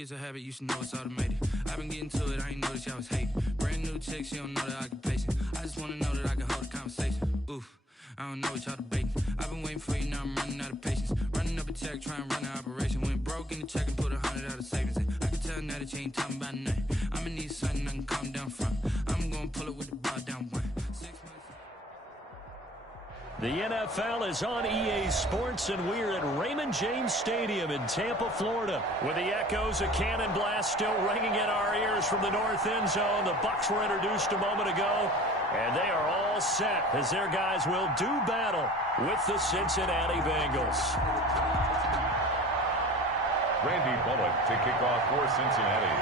gets a habit, you should know it's automated. I've been getting to it, I ain't noticed y'all was hating. Brand new chick, she don't know that I can pace it. I just wanna know that I can hold a conversation. Oof, I don't know what y'all debating. I've been waiting for you, now I'm running out of patience. Running up a check, trying to run an operation. Went broke in the check and put 100 out of savings in. I can tell now that you ain't talking about nothing. I'ma need something I can calm down from. I'm gonna pull it with the bar down one. 6 months. The NFL is on EA Sports, and we're at Raymond James Stadium in Tampa, Florida. With the echoes of cannon blast still ringing in our ears from the north end zone. The Bucs were introduced a moment ago, and they are all set as their guys will do battle with the Cincinnati Bengals. Randy Bullock to kick off for Cincinnati.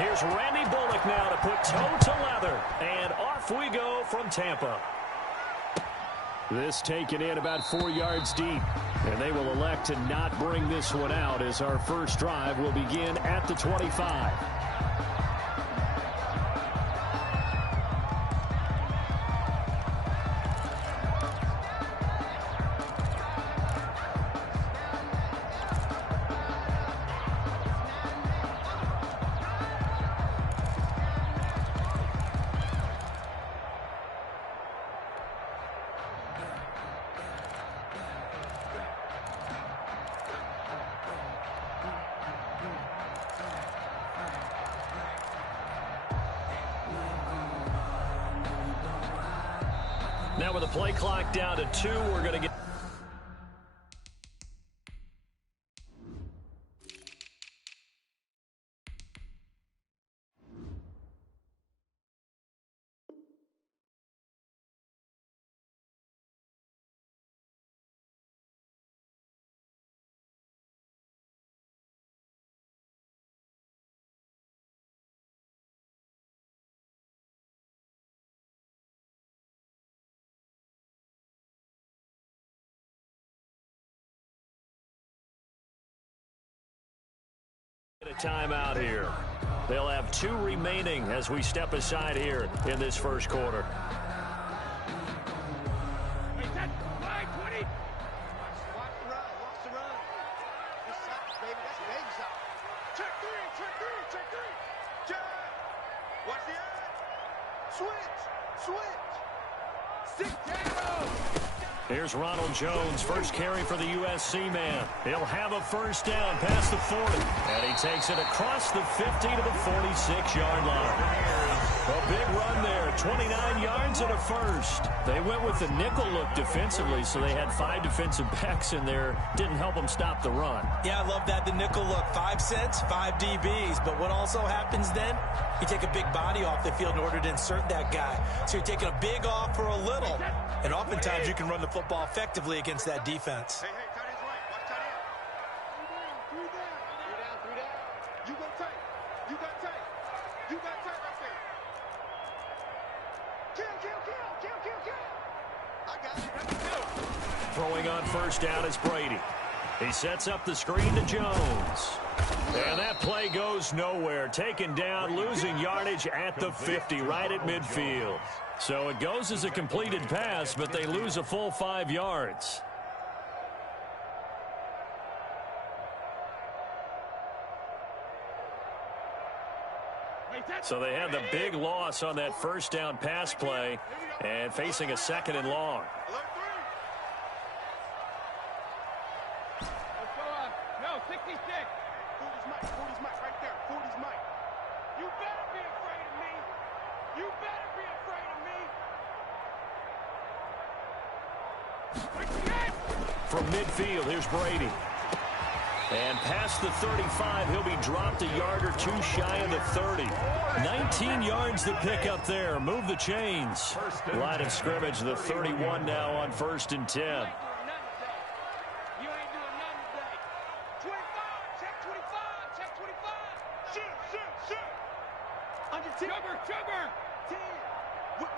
Here's Randy Bullock now to put toe to leather, and off we go from Tampa. This taken in about 4 yards deep, and they will elect to not bring this one out as our first drive will begin at the 25. Now with the play clock down to 2, we're going to get... a timeout here. They'll have 2 remaining as we step aside here in this first quarter. Here's Ronald Jones, first carry for the USC man. He'll have a first down past the 40. And he takes it across the 50 to the 46-yard line. A big run there, 29 yards and a first. They went with the nickel look defensively, so they had 5 defensive backs in there. Didn't help them stop the run. Yeah, I love that, the nickel look. 5 cents, 5 DBs. But what also happens then, you take a big body off the field in order to insert that guy. So you're taking a big off for a little. And oftentimes you can run the football effectively against that defense. Hey, tight end's right. Watch tight end. 3 down. 3 down. You go tight. You got tight. You got tight right there. Kill. I got it. Throwing on first down is Brady. He sets up the screen to Jones. And that play goes nowhere. Taken down, losing yardage at the 50, right at midfield. So it goes as a completed pass, but they lose a full 5 yards. So they had the big loss on that first down pass play and facing a 2nd and long. No, 66. 40's Mike right there. 40's Mike. You better be afraid of me. You better be afraid of me. From midfield, here's Brady. And past the 35, he'll be dropped a yard or 2 shy of the 30. 19 yards to pick up there. Move the chains. Line of scrimmage, the 31 now on 1st and 10. You ain't doing nothing today. 25, check 25, check 25. Shoot. Under 10. Chugger. 10. Whip.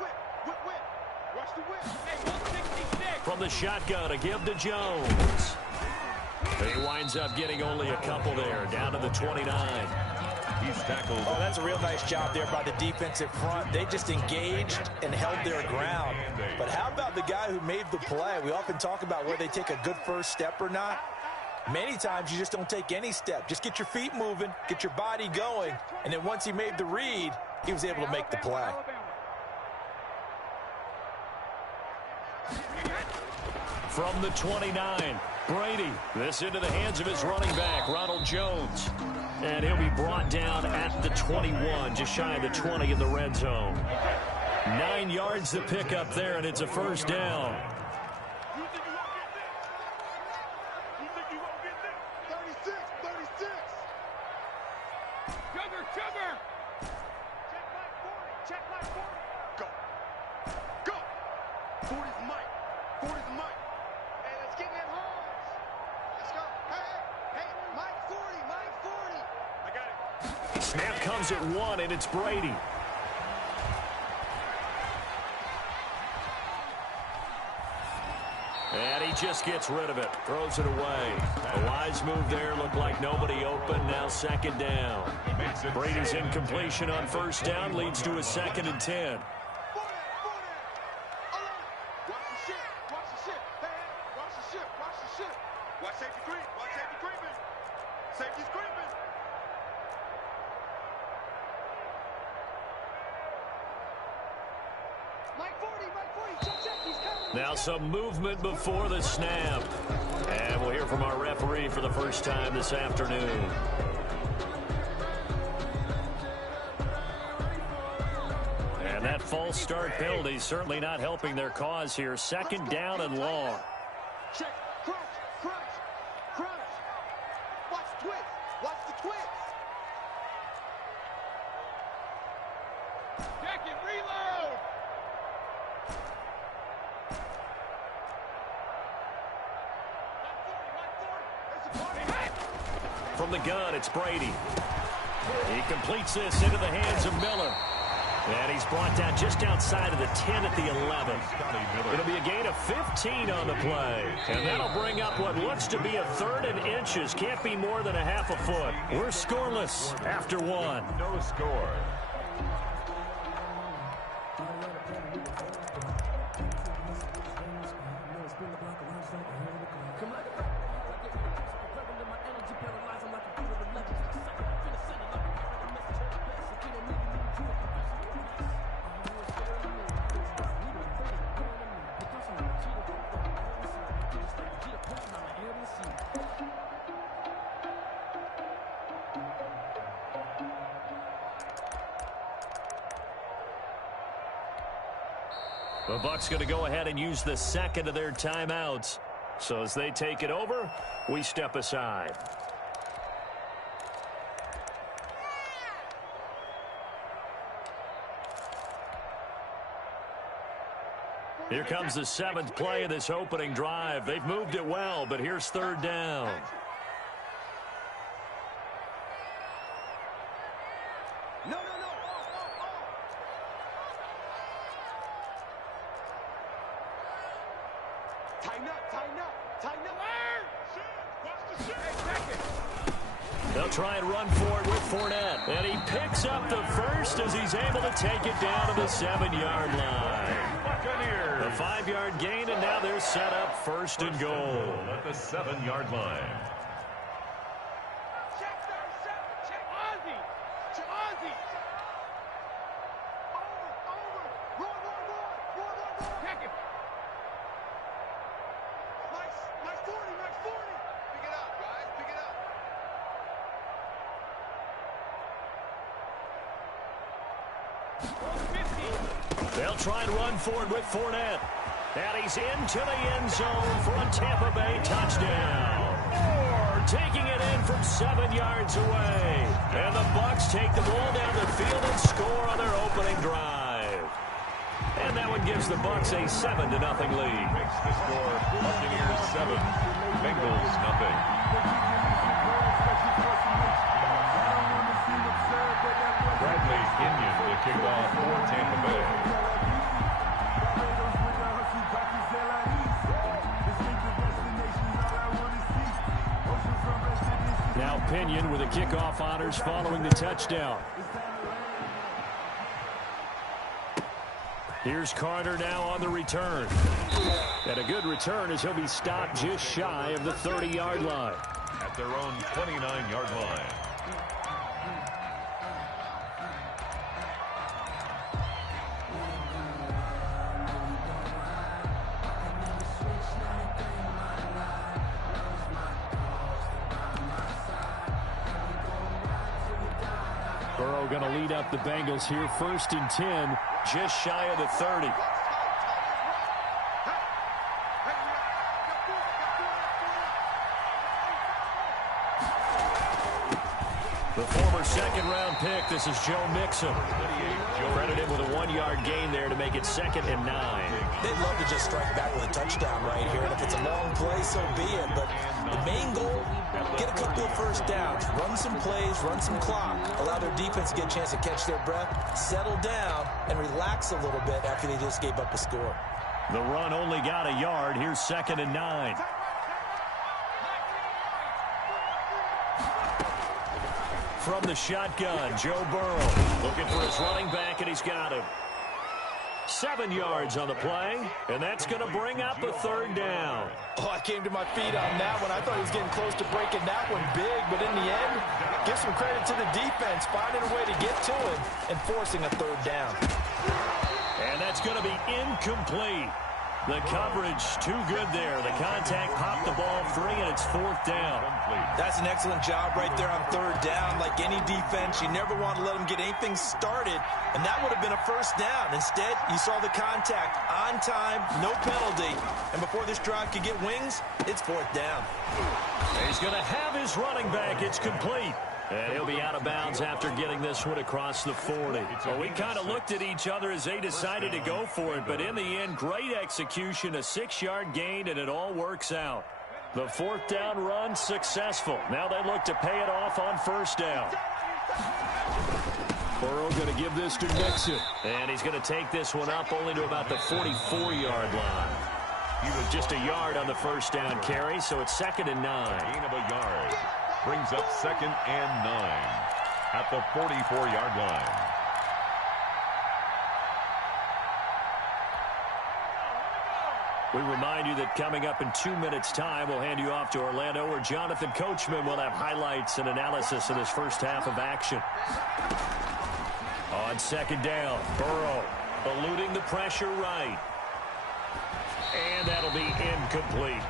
Rush the whip. Hey, 166. From the shotgun, a give to Jones. He winds up getting only a couple there, down to the 29. He's tackled. Oh, that's a real nice job there by the defensive front. They just engaged and held their ground. But how about the guy who made the play? We often talk about where they take a good first step or not. Many times you just don't take any step. Just get your feet moving, get your body going, and then once he made the read, he was able to make the play. From the 29, Brady. This into the hands of his running back, Ronald Jones. And he'll be brought down at the 21, just shy of the 20 in the red zone. 9 yards to pick up there, and it's a first down. Snap comes at 1, and it's Brady. And he just gets rid of it, throws it away. A wise move there, looked like nobody open, now second down. Brady's incompletion on first down leads to a 2nd and 10. Now some movement before the snap. And we'll hear from our referee for the first time this afternoon. And that false start penalty certainly not helping their cause here. 2nd down and long. Check, crunch, crunch, crunch. Watch the twist, watch the twist. Check it, reload. From the gun, it's Brady. He completes this into the hands of Miller. And he's brought down just outside of the 10 at the 11. It'll be a gain of 15 on the play. And that'll bring up what looks to be a 3rd and inches. Can't be more than a half a foot. We're scoreless after 1. No score. The Bucs going to go ahead and use the 2nd of their timeouts. So as they take it over, we step aside. Here comes the 7th play of this opening drive. They've moved it well, but here's 3rd down. They'll try and run for it with Fournette. And he picks up the first as he's able to take it down to the 7-yard line. A 5-yard gain, and now they're set up 1st and goal. At the 7-yard line. They'll try and run forward with Fournette. And he's into the end zone for a Tampa Bay touchdown. Moore taking it in from 7 yards away. And the Bucs take the ball down the field and score on their opening drive. And that one gives the Bucs a 7-0 lead. Makes the score Buccaneers 7, Bengals nothing. Bradley Ginion to kick off for Tampa Bay. Now Pinion with the kickoff honors following the touchdown. Here's Carter now on the return. And a good return as he'll be stopped just shy of the 30-yard line. at their own 29-yard line. Burrow going to lead up the Bengals here, 1st and 10, just shy of the 30. The former second-round pick, this is Joe Mixon. Credit him with a 1-yard gain there to make it 2nd and 9. They'd love to just strike back with a touchdown right here, and if it's a long play, so be it. But the main goal, get a couple of first downs, run some plays, run some clock, allow their defense to get a chance to catch their breath, settle down, and relax a little bit after they just gave up a score. The run only got a yard. Here's 2nd and 9. From the shotgun, Joe Burrow looking for his running back, and he's got him. 7 yards on the play, and that's going to bring up a 3rd down. Oh, I came to my feet on that one. I thought he was getting close to breaking that one big, but in the end, give some credit to the defense, finding a way to get to it and forcing a 3rd down. And that's going to be incomplete. The coverage too good there. The contact popped the ball free, and it's 4th down. That's an excellent job right there on 3rd down. Like any defense, you never want to let them get anything started, and that would have been a 1st down. Instead, you saw the contact on time, no penalty, and before this drive could get wings, it's 4th down. He's going to have his running back. It's complete. And he'll be out of bounds after getting this one across the 40. Well, we kind of looked at each other as they decided to go for it, but in the end, great execution, a 6-yard gain, and it all works out. The 4th down run successful. Now they look to pay it off on 1st down. Burrow going to give this to Mixon. And he's going to take this one up only to about the 44-yard line. He was just a yard on the 1st down carry, so it's 2nd and 9. Gain of a yard. Brings up 2nd and 9 at the 44-yard line. We remind you that coming up in 2 minutes' time, we'll hand you off to Orlando, where Jonathan Coachman will have highlights and analysis of this first half of action. On 2nd down, Burrow eluding the pressure right. And that'll be incomplete.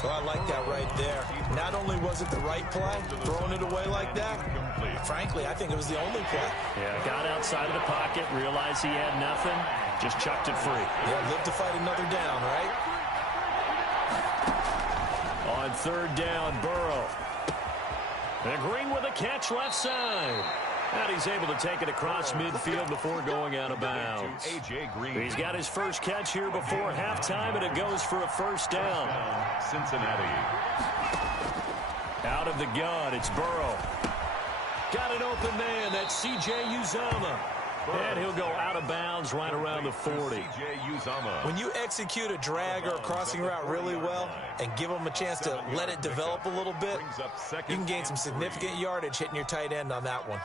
So I like that right there. Not only was it the right play, throwing it away like that, frankly, I think it was the only play. Yeah, got outside of the pocket, realized he had nothing, just chucked it free. Yeah, live to fight another down, right? On 3rd down, Burrow. And Green with a catch left side. And he's able to take it across midfield before going out of bounds. He's got his first catch here before halftime, and it goes for a 1st down. Cincinnati. Out of the gun, it's Burrow. Got an open man, that's C.J. Uzomah. And he'll go out of bounds right around the 40. When you execute a drag or a crossing route really well and give them a chance to let it develop a little bit, you can gain some significant yardage hitting your tight end on that one.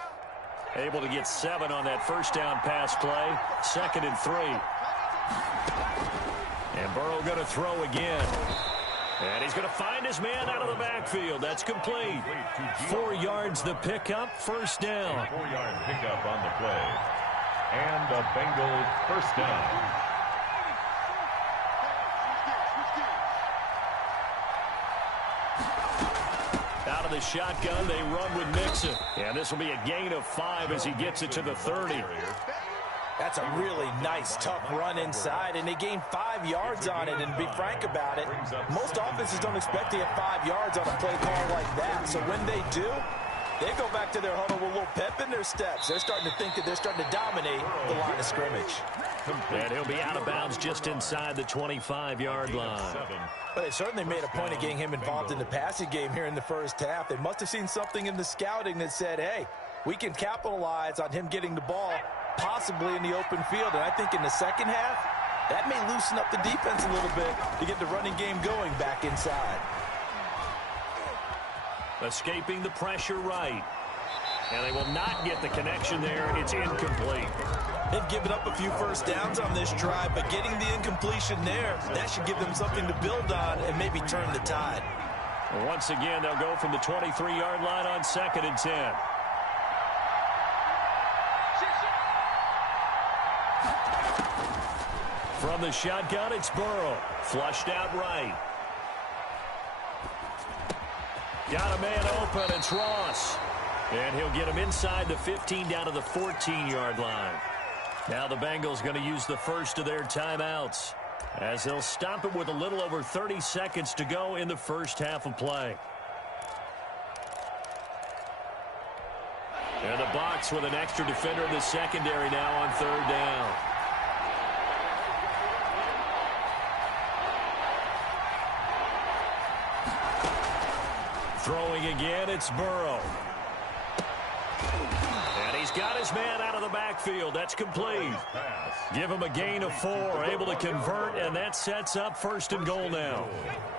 Able to get 7 on that 1st down pass play. 2nd and 3. And Burrow going to throw again. And he's going to find his man out of the backfield. That's complete. 4 yards the pickup, 1st down. 4-yard pickup on the play. And a Bengal 1st down. Out of the shotgun, they run with Mixon. And this will be a gain of 5 as he gets it to the 30. That's a really nice, tough run inside, and they gained 5 yards on it. And to be frank about it, most offenses don't expect to get 5 yards on a play call like that. So when they do, they go back to their huddle with a little pep in their steps. They're starting to think that they're starting to dominate the line of scrimmage. And he'll be out of bounds just inside the 25-yard line. But they certainly made a point of getting him involved in the passing game here in the first half. They must have seen something in the scouting that said, hey, we can capitalize on him getting the ball possibly in the open field. And I think in the second half, that may loosen up the defense a little bit to get the running game going back inside. Escaping the pressure right. And they will not get the connection there. It's incomplete. They've given up a few first downs on this drive, but getting the incompletion there, that should give them something to build on and maybe turn the tide. Once again, they'll go from the 23-yard line on 2nd and 10. From the shotgun, it's Burrow. Flushed out right. Got a man open. It's Ross. And he'll get him inside the 15 down to the 14-yard line. Now the Bengals going to use the first of their timeouts, as they'll stop it with a little over 30 seconds to go in the first half of play. And the box with an extra defender in the secondary now on 3rd down. Throwing again, it's Burrow. And he's got his man out of the backfield. That's complete. Give him a gain of 4, able to convert, and that sets up 1st and goal now.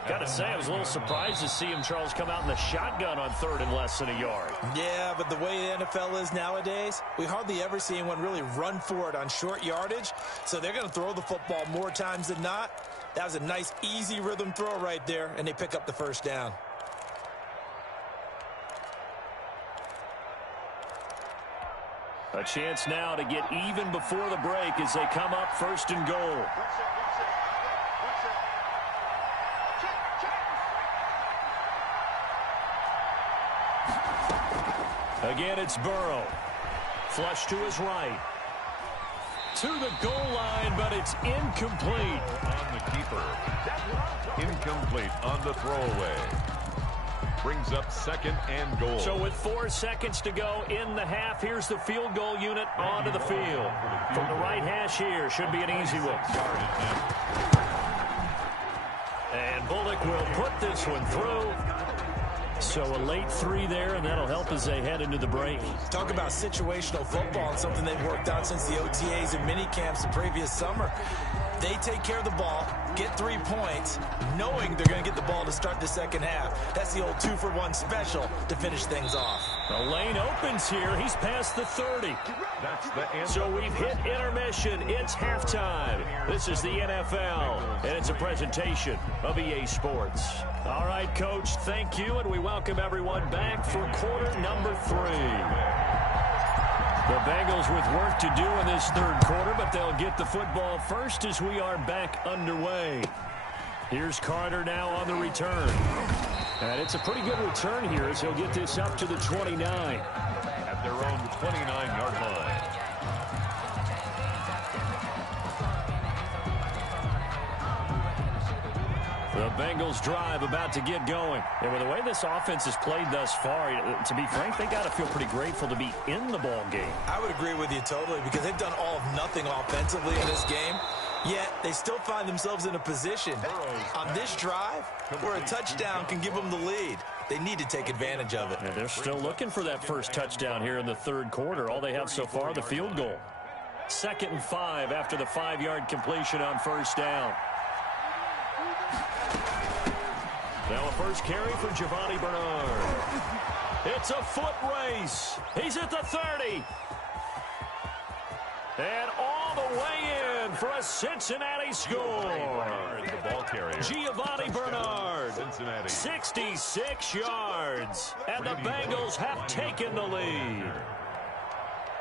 Got to say, I was a little surprised to see him, Charles, come out in the shotgun on 3rd and less than a yard. Yeah, but the way the NFL is nowadays, we hardly ever see anyone really run for it on short yardage, so they're going to throw the football more times than not. That was a nice, easy rhythm throw right there, and they pick up the 1st down. A chance now to get even before the break as they come up 1st and goal. Again, it's Burrow. Flush to his right. To the goal line, but it's incomplete. On the keeper. Incomplete on the throwaway. Brings up 2nd and goal. So with 4 seconds to go in the half, here's the field goal unit onto the field. From the right hash here, should be an easy one. And Bullock will put this one through. So a late 3 there, and that'll help as they head into the break. Talk about situational football and something they've worked out since the OTAs and mini camps the previous summer. They take care of the ball, get 3 points, knowing they're going to get the ball to start the second half. That's the old 2-for-1 special to finish things off. The lane opens here. He's past the 30. That's the end. So we've hit intermission. It's halftime. This is the NFL, and it's a presentation of EA Sports. All right, Coach, thank you, and we welcome everyone back for quarter number 3. The Bengals with work to do in this 3rd quarter, but they'll get the football first as we are back underway. Here's Carter now on the return. And it's a pretty good return here as he'll get this up to the 29. At their own 29-yard line. The Bengals drive about to get going. And with the way this offense has played thus far, to be frank, they got to feel pretty grateful to be in the ball game. I would agree with you totally, because they've done all of nothing offensively in this game. Yet they still find themselves in a position on this drive where a touchdown can give them the lead. They need to take advantage of it. And they're still looking for that first touchdown here in the 3rd quarter. All they have so far, the field goal. 2nd and 5 after the 5-yard completion on 1st down. Now a first carry for Giovanni Bernard. It's a foot race. He's at the 30. And all the way in for a Cincinnati score. The ball carrier. Giovanni Bernard. Cincinnati. 66 yards. And the Bengals have taken the lead.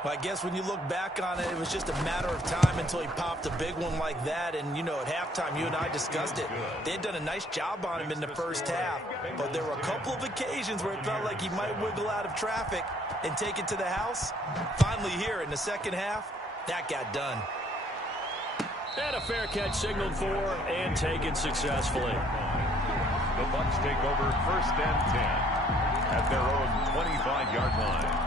Well, I guess when you look back on it, it was just a matter of time until he popped a big one like that. And, you know, at halftime, you and I discussed it. They had done a nice job on him in the first half. But there were a couple of occasions where it felt like he might wiggle out of traffic and take it to the house. Finally here in the second half, that got done. And a fair catch signaled for and taken successfully. The Bucs take over 1st and 10 at their own 25-yard line.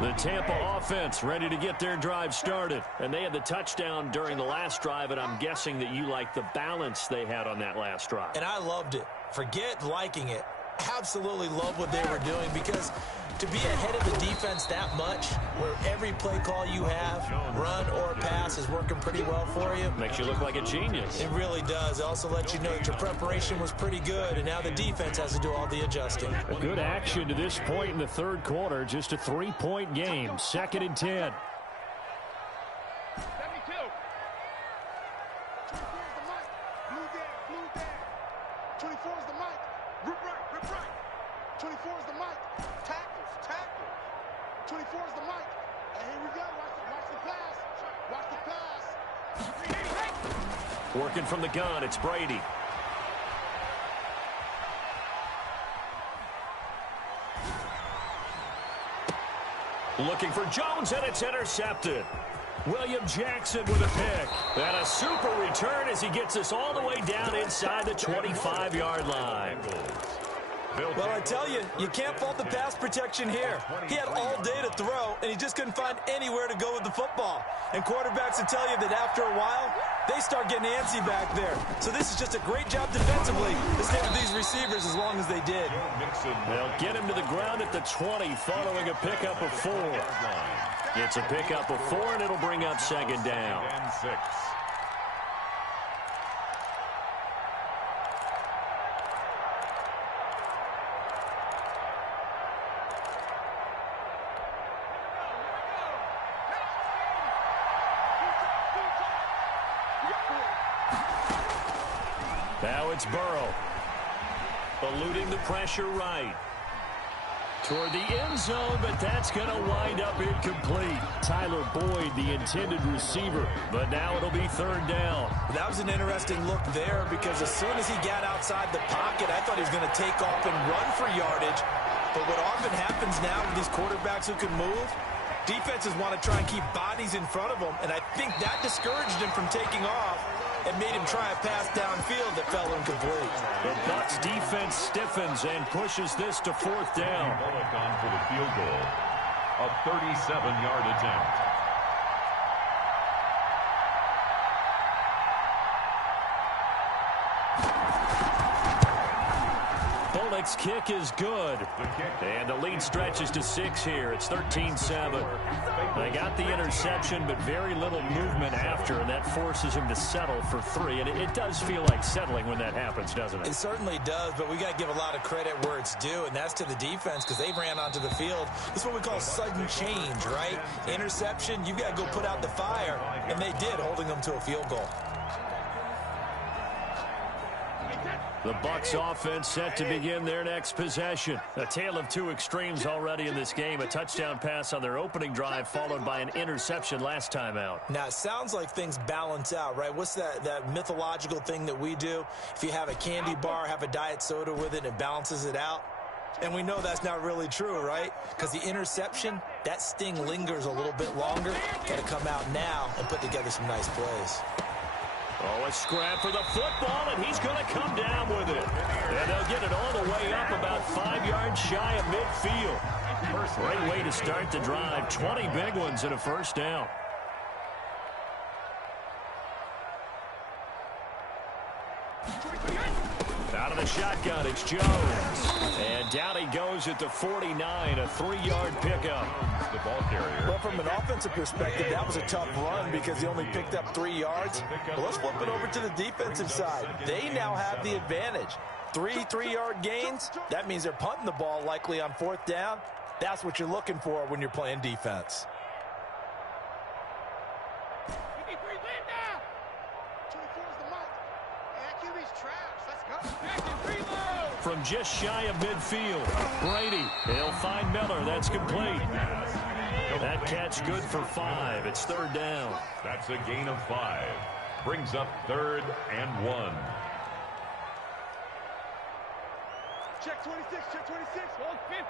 The Tampa offense ready to get their drive started. And they had the touchdown during the last drive, and I'm guessing that you like the balance they had on that last drive. And I loved it. Forget liking it. Absolutely love what they were doing, because to be ahead of the defense that much, where every play call you have, run or pass, is working pretty well for you. Makes you look like a genius. It really does. It also lets you know that your preparation was pretty good, and now the defense has to do all the adjusting. A good action to this point in the 3rd quarter. Just a 3-point game. 2nd and 10. 72. 24 is the mic. Blue down. 24 is the mic. Rip right, rip right. 24 is the mic. Tackles, tackles. 24 is the mic. And here we go. Watch the pass. Watch the pass. Working from the gun, it's Brady. Looking for Jones, and it's intercepted. William Jackson with a pick. And a super return as he gets us all the way down inside the 25-yard line. Well, I tell you, you can't fault the pass protection here. He had all day to throw, and he just couldn't find anywhere to go with the football. And quarterbacks will tell you that after a while, they start getting antsy back there. So this is just a great job defensively to stay with these receivers as long as they did. They'll get him to the ground at the 20 following a pickup of 4. It's a pickup of 4, and it'll bring up second down. And 6. Now it's Burrow. Eluding the pressure right. Toward the end zone, but that's going to wind up incomplete. Tyler Boyd, the intended receiver, but now it'll be third down. That was an interesting look there because as soon as he got outside the pocket, I thought he was going to take off and run for yardage. But what often happens now with these quarterbacks who can move, defenses want to try and keep bodies in front of them, and I think that discouraged him from taking off and made him try a pass downfield that fell incomplete. The Bucs defense stiffens and pushes this to fourth down. Bullock on for the field goal. A 37-yard attempt. Bullock's kick is good. And the lead stretches to 6 here. It's 13-7. They got the interception, but very little movement after, and that forces him to settle for 3. And it does feel like settling when that happens, doesn't it? It certainly does, but we got to give a lot of credit where it's due, and that's to the defense because they ran onto the field. This is what we call sudden change, right? Interception, you got to go put out the fire, and they did, holding them to a field goal. The Bucs offense set to begin their next possession. A tale of 2 extremes already in this game. A touchdown pass on their opening drive followed by an interception last time out. Now, it sounds like things balance out, right? What's that mythological thing that we do? If you have a candy bar, have a diet soda with it, it balances it out. And we know that's not really true, right? Because the interception, that sting lingers a little bit longer. Got to come out now and put together some nice plays. Oh, a scrap for the football, and he's going to come down with it. And they'll get it all the way up about 5 yards shy of midfield. Great way to start the drive. 20 big ones and a first down. Out of the shotgun, it's Jones. And down he goes at the 49, a 3-yard pickup. The ball carrier. Well, from an offensive perspective, that was a tough run because he only picked up 3 yards. But let's flip it over to the defensive side. They now have the advantage. 3-3-yard gains, that means they're punting the ball likely on 4th down. That's what you're looking for when you're playing defense. From just shy of midfield, Brady, he'll find Miller. That's complete. That catch good for 5. It's 3rd down. That's a gain of 5. Brings up 3rd and 1. Check 26, check 26. Hold 50.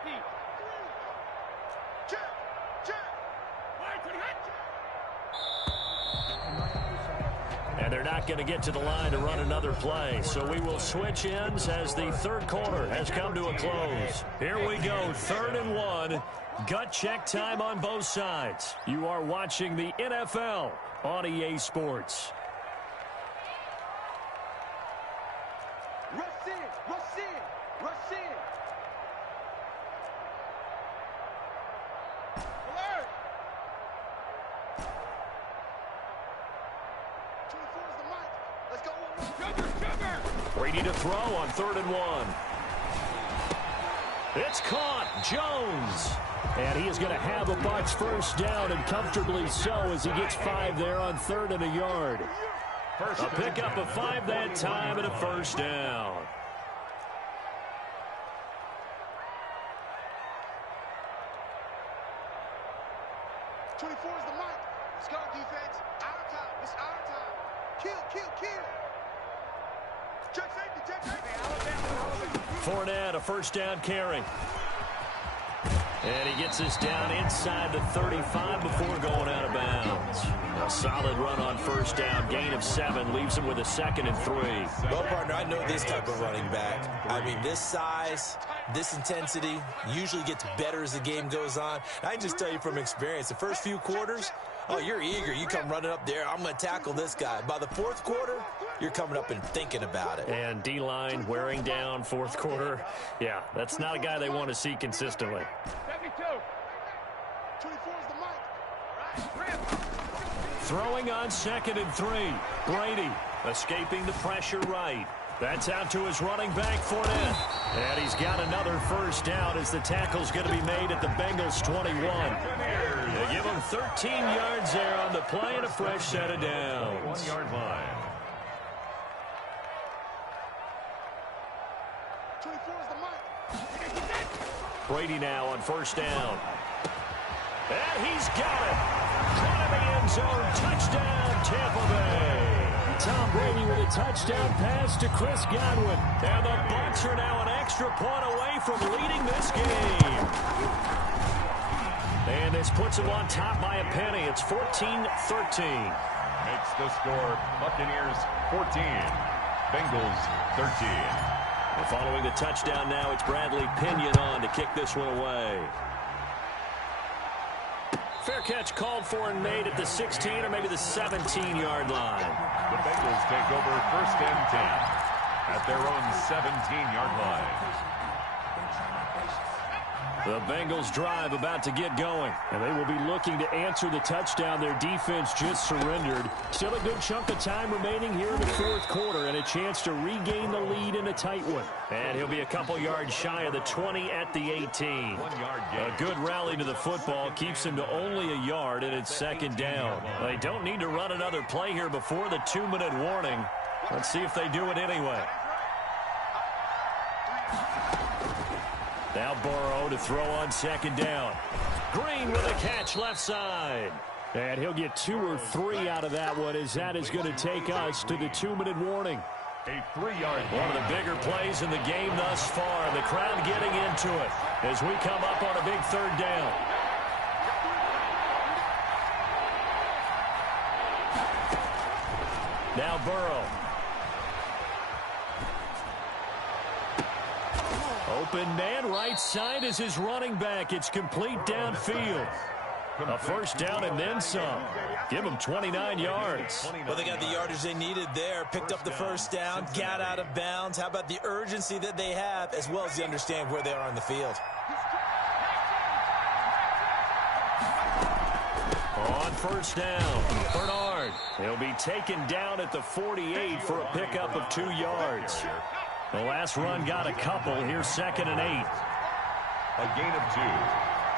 Check, check. Line 28. And they're not going to get to the line to run another play. So we will switch ends as the 3rd quarter has come to a close. Here we go, 3rd and 1. Gut check time on both sides. You are watching the NFL on EA Sports. Rush in, rush in, rush in. Alert. 24 is the mic. Let's go. Sugar. Brady to throw on 3rd and 1. It's caught. Jones. And he is going to have a Bucs first down, and comfortably so as he gets 5 there on 3rd and a yard. A pickup of 5 that time and a first down. 24 is the mic. Let's go, defense. Our time. It's our time. Kill, kill, kill. Check safety, check safety. Fournette, a first down carry. And he gets us down inside the 35 before going out of bounds. A solid run on first down, gain of 7, leaves him with a 2nd and 3. Well, partner, I know this type of running back. I mean, this size, this intensity usually gets better as the game goes on. I can just tell you from experience, the first few quarters, oh, you're eager. You come running up there, I'm going to tackle this guy. By the 4th quarter, you're coming up and thinking about it. And D-line wearing down 4th quarter. Yeah, that's not a guy they want to see consistently. 24 is the mic. Throwing on 2nd and 3. Brady escaping the pressure right. That's out to his running back, Fournette. And he's got another first down as the tackle's going to be made at the Bengals 21. They give him 13 yards there on the play and a fresh set of downs. 1-yard line. 24 is the mic. Brady now on first down. And he's got it. Caught in the end zone. Touchdown, Tampa Bay. Tom Brady with a touchdown pass to Chris Godwin. And the Bucs are now an extra point away from leading this game. And this puts them on top by a penny. It's 14-13. Makes the score Buccaneers 14, Bengals 13. And following the touchdown now, it's Bradley Pinion on to kick this one away. Fair catch called for and made at the 16 or maybe the 17-yard line. The Bengals take over 1st and 10 at their own 17-yard line. The Bengals drive about to get going, and they will be looking to answer the touchdown their defense just surrendered. Still a good chunk of time remaining here in the 4th quarter and a chance to regain the lead in a tight one. And he'll be a couple yards shy of the 20 at the 18. 1-yard gain. A good rally to the football keeps him to only a yard, and it's 2nd down. They don't need to run another play here before the 2-minute warning. Let's see if they do it anyway. Now Burrow to throw on 2nd down. Green with a catch left side. And he'll get 2 or 3 out of that one as that is going to take us to the 2-minute warning. A 3-yard One of the bigger plays in the game thus far. The crowd getting into it as we come up on a big 3rd down. Now Burrow. Open man right side is his running back. It's complete downfield. A first down and then some. Give them 29 yards. Well, they got the yardage they needed there. Picked up the first down, got out of bounds. How about the urgency that they have, as well as the understand where they are on the field? On first down, Bernard. He'll be taken down at the 48 for a pickup of 2 yards. The last run got a couple. Here's 2nd and 8. A gain of 2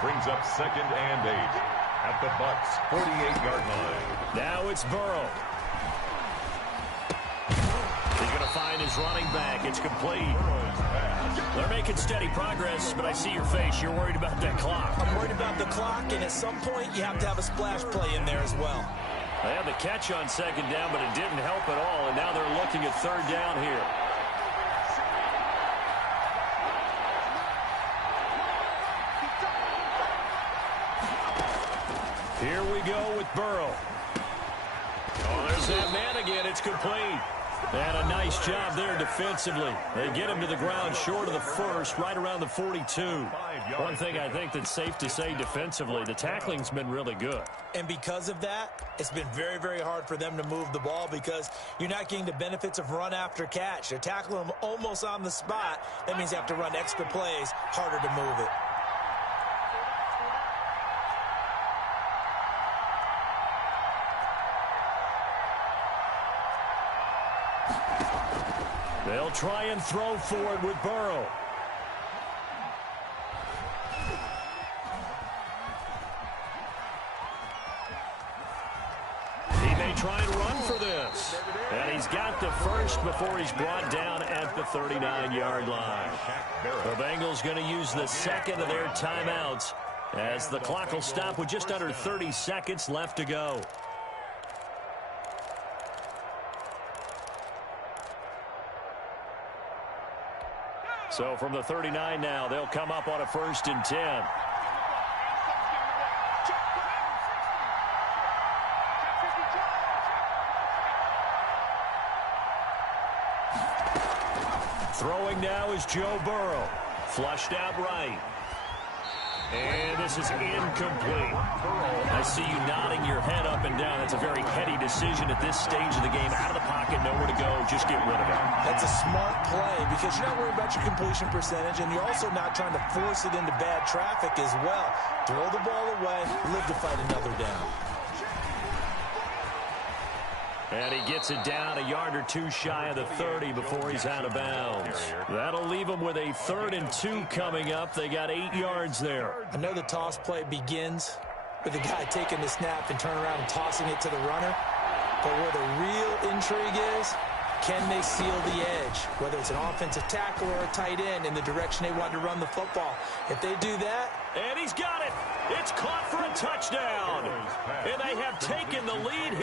brings up 2nd and 8 at the Bucs 48-yard line. Now it's Burrow. He's going to find his running back. It's complete. They're making steady progress, but I see your face. You're worried about that clock. I'm worried about the clock, and at some point you have to have a splash play in there as well. They had the catch on 2nd down, but it didn't help at all, and now they're looking at 3rd down here. Here we go with Burrow. Oh, there's that man again. It's complete. And a nice job there defensively. They get him to the ground short of the 1st, right around the 42. One thing I think that's safe to say defensively, the tackling's been really good. And because of that, it's been very, very hard for them to move the ball because you're not getting the benefits of run after catch. They're tackling them almost on the spot. That means you have to run extra plays, harder to move it. They'll try and throw for it with Burrow. He may try and run for this. And he's got the first before he's brought down at the 39-yard line. The Bengals going to use the 2nd of their timeouts as the clock will stop with just under 30 seconds left to go. So from the 39 now, they'll come up on a 1st and 10. Throwing now is Joe Burrow. Flushed out right. And this is incomplete. I see you nodding your head up and down. That's a very heady decision at this stage of the game. Out of the pocket, nowhere to go. Just get rid of it. That's a smart play because you're not worried about your completion percentage, and you're also not trying to force it into bad traffic as well. Throw the ball away, live to fight another down. And he gets it down a yard or two shy of the 30 before he's out of bounds. That'll leave him with a 3rd and 2 coming up. They got 8 yards there. I know the toss play begins with the guy taking the snap and turning around and tossing it to the runner. But where the real intrigue is, can they seal the edge? Whether it's an offensive tackle or a tight end in the direction they want to run the football. If they do that... And he's got it. It's caught for a touchdown. And they have taken the lead here.